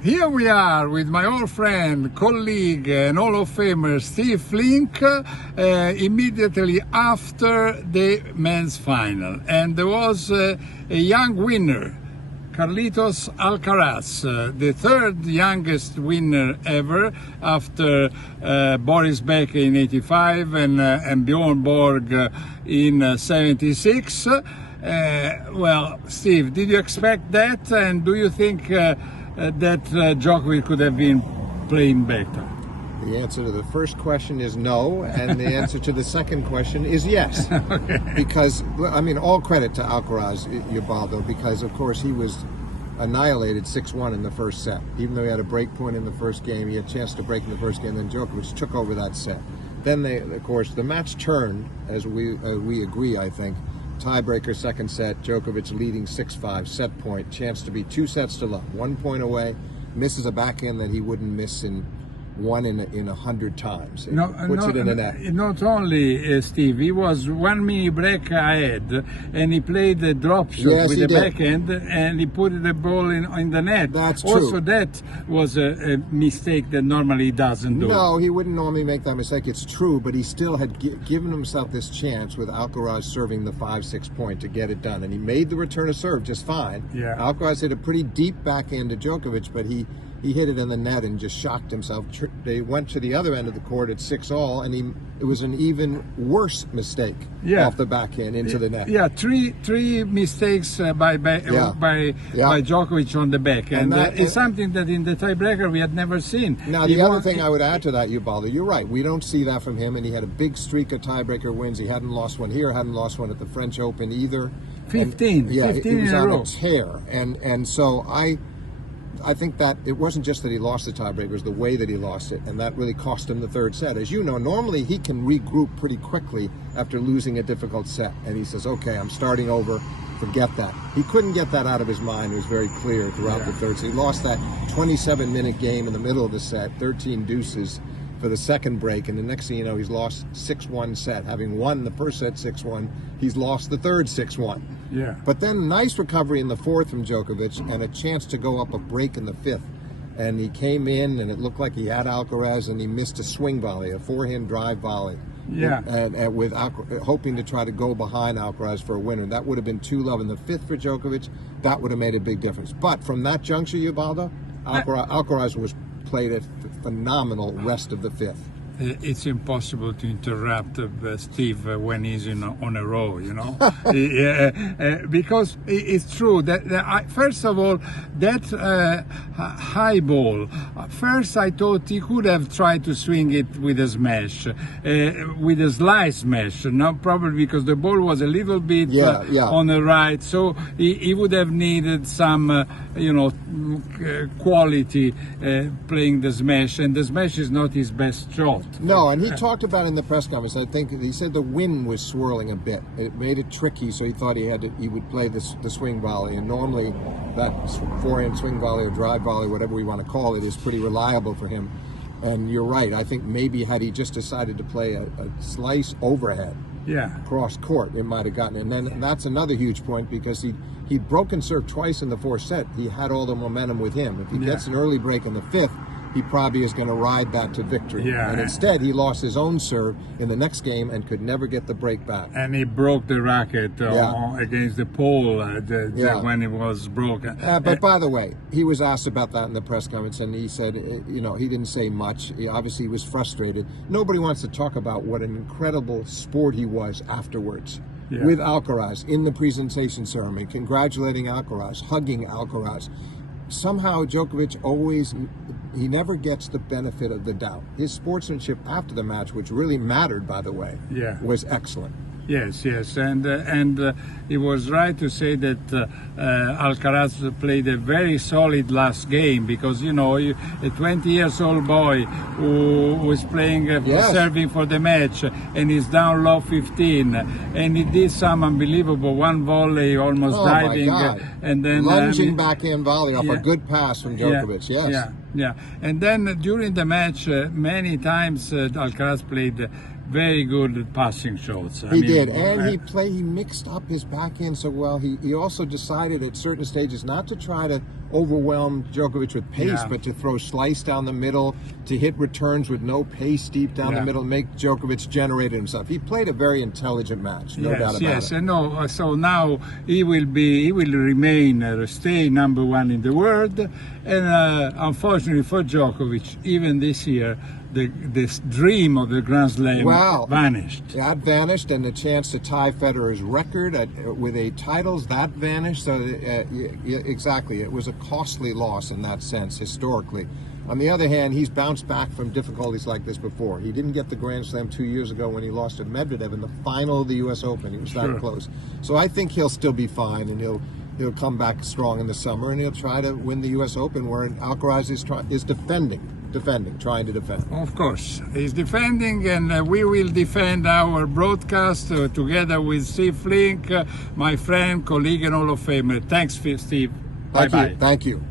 Here we are with my old friend, colleague and Hall of Famer Steve Flink immediately after the men's final. And there was a young winner, Carlitos Alcaraz, the third youngest winner ever after Boris Becker in '85 and Bjorn Borg in '76. Well, Steve, did you expect that? And do you think that Djokovic could have been playing better? The answer to the first question is no, and the answer to the second question is yes. Okay. Because, I mean, all credit to Alcaraz, Ubaldo, because, of course, he was annihilated 6-1 in the first set. Even though he had a break point in the first game, he had a chance to break in the first game, then Djokovic took over that set. Then, of course, the match turned, as we agree, I think. Tiebreaker, second set, Djokovic leading 6-5, set point, chance to be 2 sets to love, 1 point away, misses a backhand that he wouldn't miss in 100 times. Puts it in the net. Not only, Steve, he was 1 mini break ahead, and he played the drop shot with the backhand, and he put the ball in the net. That's true. Also, that was a mistake that normally he doesn't do. No, he wouldn't normally make that mistake. It's true, but he still had given himself this chance with Alcaraz serving the 5-6 point to get it done, and he made the return of serve just fine. Yeah. Alcaraz hit a pretty deep backhand to Djokovic, but he hit it in the net and just shocked himself. They went to the other end of the court at 6-all, and it was an even worse mistake off the backhand into the net. Yeah, three mistakes by Djokovic on the backhand. It's something that in the tiebreaker we had never seen. Now, the other thing I would add to that, Ubaldo, you're right. We don't see that from him, and he had a big streak of tiebreaker wins. He hadn't lost one here, hadn't lost one at the French Open either. 15 he was in a on row. a tear, and so I think that it wasn't just that he lost the tiebreaker, it was the way that he lost it, and that really cost him the third set. As you know, normally he can regroup pretty quickly after losing a difficult set, and he says, okay, I'm starting over, forget that. He couldn't get that out of his mind. It was very clear throughout the third set. He lost that 27-minute game in the middle of the set, 13 deuces for the second break, and the next thing you know, he's lost 6-1 set. Having won the first set 6-1, he's lost the third 6-1. Yeah. But then nice recovery in the fourth from Djokovic and a chance to go up a break in the fifth. And he came in and it looked like he had Alcaraz, and he missed a swing volley, a forehand drive volley. Yeah. And with hoping to try to go behind Alcaraz for a winner. That would have been 2-love in the fifth for Djokovic. That would have made a big difference. But from that juncture, Ubaldo, Alcaraz was played a phenomenal rest of the fifth. It's impossible to interrupt Steve when he's on a roll, you know, because it's true that first of all, that high ball, first I thought he could have tried to swing it with a smash, with a slice smash, not probably because the ball was a little bit on the right, so he would have needed some, quality playing the smash, and the smash is not his best shot. No, and he talked about it in the press conference. I think he said the wind was swirling a bit. It made it tricky, so he thought he would play the swing volley. And normally that forehand swing volley or drive volley, whatever we want to call it, is pretty reliable for him. And you're right. I think maybe had he just decided to play a slice overhead across court, it might have gotten. And then that's another huge point, because he'd broken serve twice in the fourth set. He had all the momentum with him. If he gets an early break in the fifth, he probably is going to ride that to victory. Yeah. And instead, he lost his own serve in the next game and could never get the break back. And he broke the racket against the pole when it was broken. But by the way, he was asked about that in the press conference, and he said, he didn't say much. He obviously was frustrated. Nobody wants to talk about what an incredible sport he was afterwards. With Alcaraz in the presentation ceremony, congratulating Alcaraz, hugging Alcaraz. Somehow Djokovic he never gets the benefit of the doubt. His sportsmanship after the match, which really mattered, by the way, was excellent. Yes, and he was right to say that Alcaraz played a very solid last game, because a 20-year-old boy who was playing serving for the match, and he's down low 15, and he did some unbelievable one volley, almost diving, and then lunging backhand volley off a good pass from Djokovic. And then during the match, many times Alcaraz played very good at passing shots. He did, and he mixed up his backhand so well. He also decided at certain stages not to try to overwhelm Djokovic with pace, but to throw slice down the middle, to hit returns with no pace deep down the middle, make Djokovic generate it himself. He played a very intelligent match, no doubt about it. Yes, and no. So now he will remain, stay number one in the world, and unfortunately for Djokovic, even this year, this dream of the Grand Slam vanished. That vanished, and the chance to tie Federer's record with 8 titles, that vanished. So exactly, it was a costly loss in that sense, historically. On the other hand, he's bounced back from difficulties like this before. He didn't get the Grand Slam 2 years ago when he lost to Medvedev in the final of the U.S. Open. He was that close. So I think he'll still be fine, and he'll come back strong in the summer, and he'll try to win the U.S. Open, where Alcaraz is trying to defend. Of course, he's defending, and we will defend our broadcast together with Steve Flink, my friend, colleague, and Hall of Famer. Thanks, Steve. Bye-bye. Thank you.